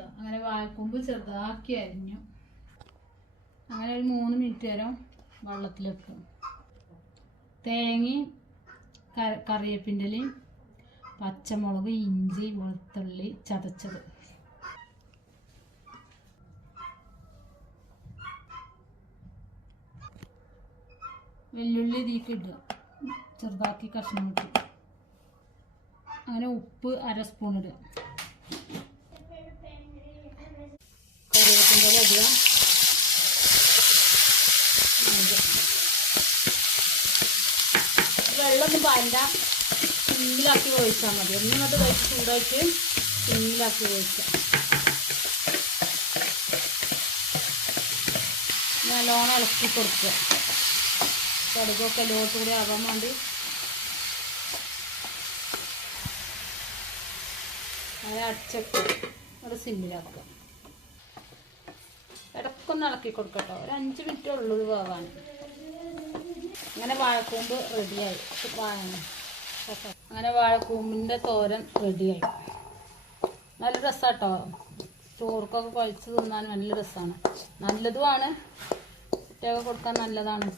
അങ്ങനെ വാഴക്കൂമ്പ് ചെറുതാക്കി അരിഞ്ഞു. അങ്ങനെ ഒരു മൂന്ന് മിനിറ്റ് നേരം വെള്ളത്തിൽ വെക്കും. തേങ്ങയും ക- കറിവേപ്പിന്റെ ഇലയും പച്ചമുളക് ഇഞ്ചി വെളുത്തുള്ളി ചതച്ചത്. വെല്ലുള്ളി ഇതിലേക്ക് ഇടുക. ചെറുതാക്കി കഷ്ണം ഇട്ട് അങ്ങനെ ഉപ്പ് അര സ്പൂൺ ഇടുക കറിവേപ്പിന്റെ ഇല ഇടുക ഇത്. വെള്ളമൊന്നും പാരണ്ട സിമ്മിലാക്കി ഒഴിച്ചാൽ മതി. ഒന്നും അത് കഴിച്ച് ചൂടായിട്ട് സിമ്മിലാക്കി ഒഴിക്കാം നല്ലോണം ഇളക്കി കൊടുക്കുക. കടുകൊക്കെ ലോട്ട് കൂടി ആവാൻ വേണ്ടി. അത് അടച്ചൊക്കെ അത് സിമ്മിലാക്കുക. ഇടക്കൊന്ന് ഇളക്കി കൊടുക്കട്ടോ. ഒരു അഞ്ച് മിനിറ്റേ ഉള്ളൂ ഇത് അങ്ങനെ വാഴക്കൂമ്പ് റെഡിയായി. അങ്ങനെ വാഴക്കൂമ്പിന്റെ തോരൻ റെഡിയായി. നല്ല രസമാട്ടോ ചോർക്കൊക്കെ കുഴച്ച് തിന്നാൻ നല്ല രസമാണ് നല്ലതുമാണ്. കുട്ടികൾക്ക് കൊടുക്കാൻ നല്ലതാണ്.